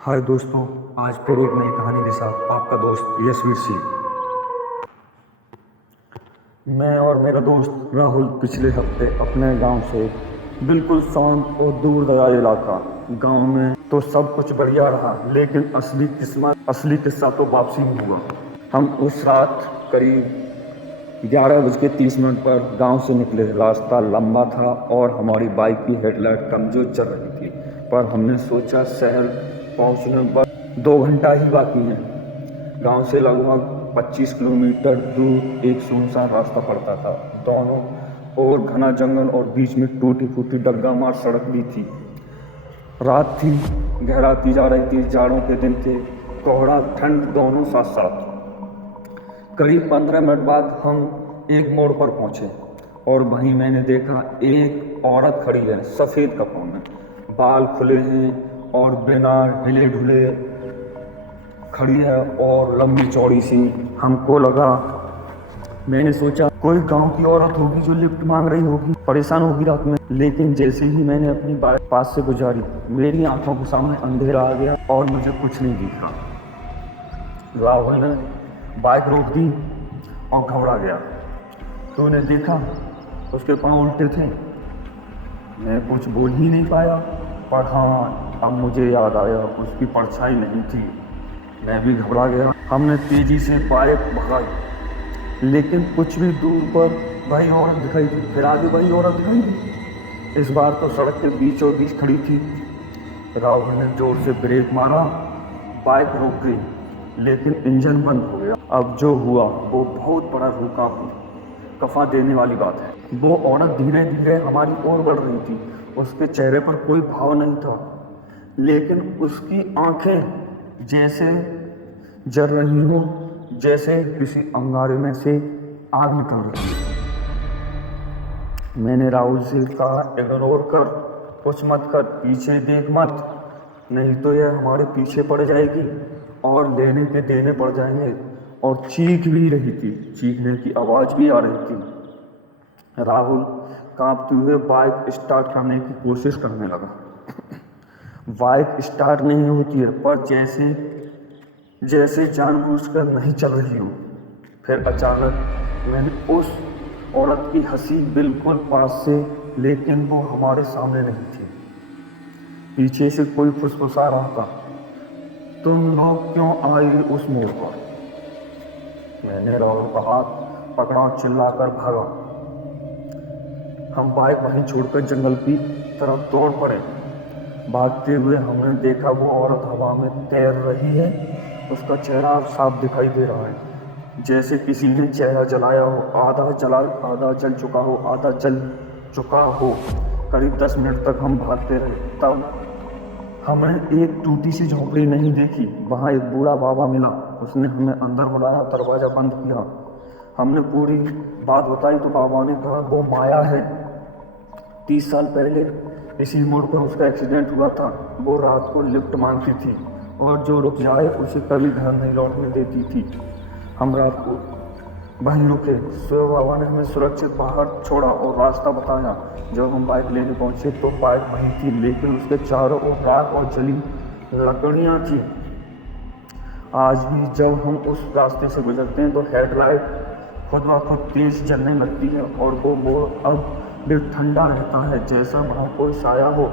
हाय दोस्तों, आज फिर एक नई कहानी के साथ आपका दोस्त यशवीर सिंह। मैं और मेरा दोस्त राहुल पिछले हफ्ते अपने गांव से बिल्कुल शांत और दूर दराज इलाका गांव में तो सब कुछ बढ़िया रहा, लेकिन असली किस्सा तो वापसी में हुआ। हम उस रात करीब 11:30 पर गांव से निकले। रास्ता लंबा था और हमारी बाइक की हेडलाइट कमजोर चल रही थी, पर हमने सोचा शहर पहुंचने पर 2 घंटा ही बाकी है। गांव से लगभग 25 किलोमीटर दूर एक सुनसान रास्ता पड़ता था। दोनों ओर घना जंगल और बीच में टूटी फूटी डग्गा मार सड़क भी थी। रात थी, गहराती जा रही थी, जाड़ों के दिन थे, कोहरा ठंड दोनों साथ साथ। करीब 15 मिनट बाद हम एक मोड़ पर पहुंचे और वहीं मैंने देखा एक औरत खड़ी है, सफेद कपड़ों में, बाल खुले हैं और बिना हिले ढुले खड़ी है और लंबी चौड़ी सी। हमको लगा, मैंने सोचा कोई गांव की औरत होगी जो लिफ्ट मांग रही होगी, परेशान होगी रात में। लेकिन जैसे ही मैंने अपनी बाइक पास से गुजारी, मेरी आंखों के सामने अंधेरा आ गया और मुझे कुछ नहीं दिखा। राहुल ने बाइक रोक दी और घबरा गया। तूने देखा? उसके पाँव उल्टे थे। मैं कुछ बोल ही नहीं पाया, पर हाँ, अब मुझे याद आया उसकी परछाई नहीं थी। मैं भी घबरा गया। हमने तेजी से बाइक भगाई, लेकिन कुछ भी दूर पर वही औरत दिखाई दी। फिर आगे वही औरत दिखाई दी। इस बार तो सड़क के बीचों बीच खड़ी थी। राहुल ने जोर से ब्रेक मारा, बाइक रुक गई, लेकिन इंजन बंद हो गया। अब जो हुआ वो बहुत बड़ा कफा देने वाली बात है। वो औरत धीरे धीरे हमारी ओर बढ़ रही थी। उसके चेहरे पर कोई भाव नहीं था, लेकिन उसकी आंखें जैसे जल रही हो, जैसे किसी अंगारे में से आग निकल रही है। मैंने राहुल से कहा, इग्नोर कर, कुछ मत कर, पीछे देख मत, नहीं तो यह हमारे पीछे पड़ जाएगी और लेने के देने पड़ जाएंगे। और चीख भी रही थी, चीखने की आवाज़ भी आ रही थी। राहुल कांपते हुए बाइक स्टार्ट करने की कोशिश करने लगा। बाइक स्टार्ट नहीं होती है, पर जैसे जानबूझकर नहीं चल रही हो। फिर अचानक मैंने उस औरत की हंसी बिल्कुल पास से, लेकिन वो हमारे सामने नहीं थी। पीछे से कोई फुसफुसा रहा था, तुम लोग क्यों आए उस मोड़ पर? मैंने राहुल का हाथ पकड़ा, चिल्लाकर भागा। हम बाइक वहीं छोड़कर जंगल की तरफ दौड़ पड़े। भागते हुए हमने देखा वो औरत हवा में तैर रही है। उसका चेहरा साफ दिखाई दे रहा है, जैसे किसी ने चेहरा जलाया हो। आधा जल चुका हो, आधा जल चुका हो। करीब 10 मिनट तक हम भागते रहे। तब हमने एक टूटी सी झोंपड़ी नहीं देखी। वहाँ एक बूढ़ा बाबा मिला। उसने हमें अंदर बुलाया, दरवाज़ा बंद किया। हमने पूरी बात बताई तो बाबा ने कहा, वो माया है। 30 साल पहले इसी मोड़ पर उसका एक्सीडेंट हुआ था। वो रात को लिफ्ट मांगती थी और जो रुक जाए उसे कभी घर नहीं लौटने देती थी। हम रात को वहीं रुके। शिव बाबा ने हमें सुरक्षित बाहर छोड़ा और रास्ता बताया। जब हम बाइक लेने पहुंचे तो बाइक वहीं थी, लेकिन उसके चारों ओर राख और जली लकड़ियां थी। आज भी जब हम उस रास्ते से गुजरते हैं तो हेडलाइट खुद ब खुद तेज जलने लगती है और वो मोड़ अब भी ठंडा रहता है, जैसा वहाँ कोई साया हो।